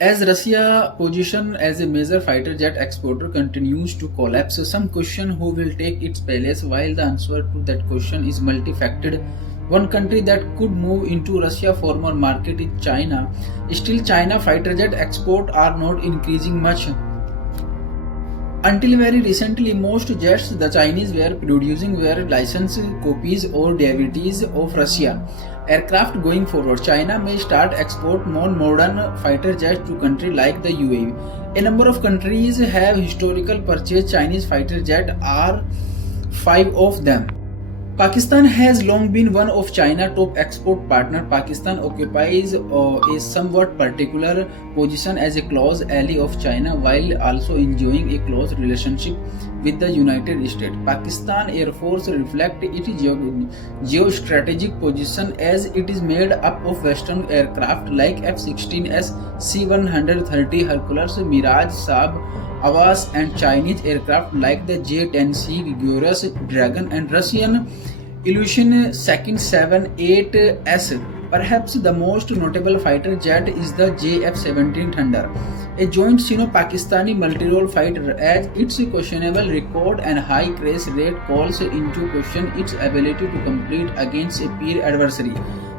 As Russia position as a major fighter jet exporter continues to collapse, some question who will take its place, while the answer to that question is multifaceted. One country that could move into Russia former market is China. Still, China fighter jet export are not increasing much. Until very recently, most jets the Chinese were producing were licensed copies or derivatives of Russian aircraft. Going forward, China may start export more modern fighter jets to countries like the UAE. A number of countries have historical purchased Chinese fighter jet, are five of them. Pakistan has long been one of China's top export partners. Pakistan occupies a somewhat particular position as a close ally of China while also enjoying a close relationship with the United States. Pakistan Air Force reflects its geostrategic position as it is made up of Western aircraft like F-16S, C-130 Hercules, Mirage, Saab, Avas, and Chinese aircraft like the J-10C, Vigorous, Dragon, and Russian Ilyushin Sak-78S. Perhaps the most notable fighter jet is the JF-17 Thunder, a joint Sino-Pakistani multi-role fighter, as its questionable record and high crash rate calls into question its ability to compete against a peer adversary.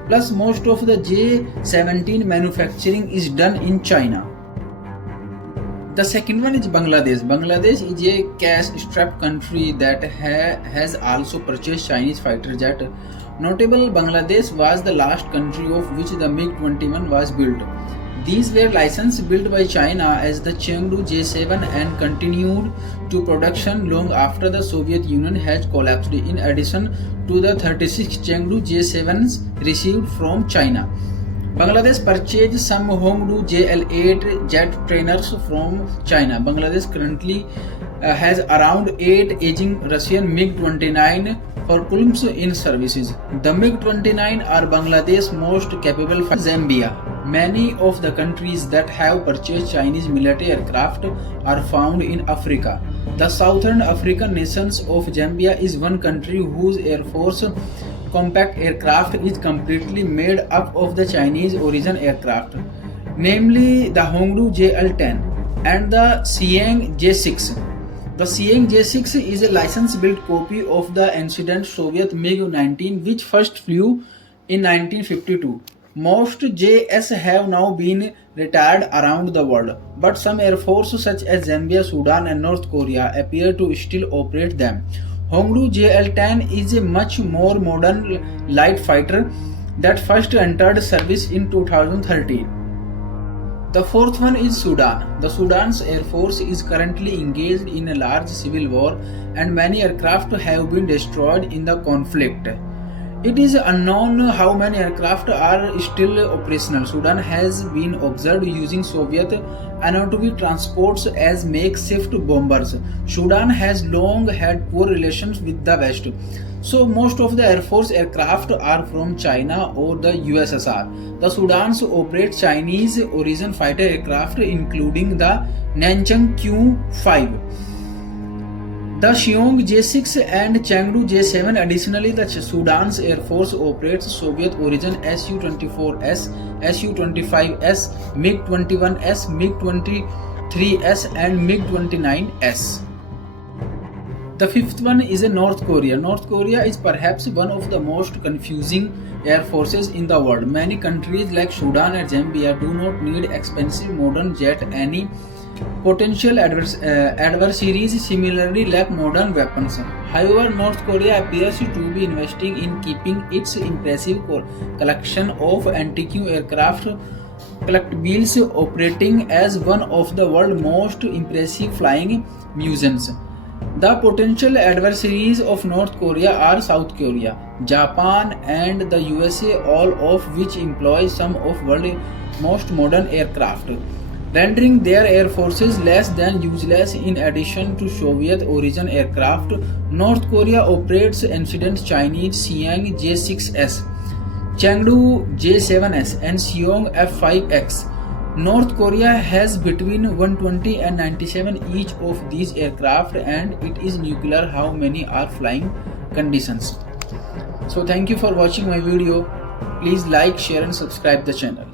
Plus, most of the J-17 manufacturing is done in China. The second one is Bangladesh. Bangladesh is a cash-strapped country that has also purchased Chinese fighter jet. Notable, Bangladesh was the last country of which the MiG-21 was built. These were licensed built by China as the Chengdu J-7 and continued to production long after the Soviet Union had collapsed. In addition to the 36 Chengdu J-7s received from China, Bangladesh purchased some Hongdu JL-8 jet trainers from China. Bangladesh currently has around 8 aging Russian MiG-29 Hercules in services. The MiG-29 are Bangladesh's most capable fighters. Zambia. Many of the countries that have purchased Chinese military aircraft are found in Africa. The Southern African nations of Zambia is one country whose air force compact aircraft is completely made up of the Chinese origin aircraft, namely the Hongdu JL-10 and the Siang J-6. The Siang J-6 is a license-built copy of the ancient Soviet MiG-19 which first flew in 1952. Most JS have now been retired around the world, but some air forces such as Zambia, Sudan, and North Korea appear to still operate them. Hongdu JL-10 is a much more modern light fighter that first entered service in 2013. The fourth one is Sudan. The Sudan's air force is currently engaged in a large civil war and many aircraft have been destroyed in the conflict. It is unknown how many aircraft are still operational. Sudan has been observed using Soviet Antonov transports as makeshift bombers. Sudan has long had poor relations with the West, so most of the Air Force aircraft are from China or the USSR. The Sudan's operate Chinese origin fighter aircraft including the Nanchang Q-5. The Xiong J-6 and Chengdu J-7. Additionally, the Sudan's Air Force operates Soviet origin Su-24S, Su-25S, MiG-21S, MiG-23S, and MiG-29S. The fifth one is North Korea. North Korea is perhaps one of the most confusing air forces in the world. Many countries like Sudan and Zambia do not need expensive modern jet. Any potential adversaries similarly lack modern weapons. However, North Korea appears to be investing in keeping its impressive collection of antique aircraft collectibles operating as one of the world's most impressive flying museums. The potential adversaries of North Korea are South Korea, Japan, and the USA, all of which employ some of the world's most modern aircraft, rendering their air forces less than useless. In addition to Soviet origin aircraft, North Korea operates ancient Chinese Siang J-6S, Chengdu J-7S, and Xiong F-5X. North Korea has between 120 and 97 each of these aircraft, and it is nuclear how many are flying conditions. So thank you for watching my video. Please like, share and subscribe the channel.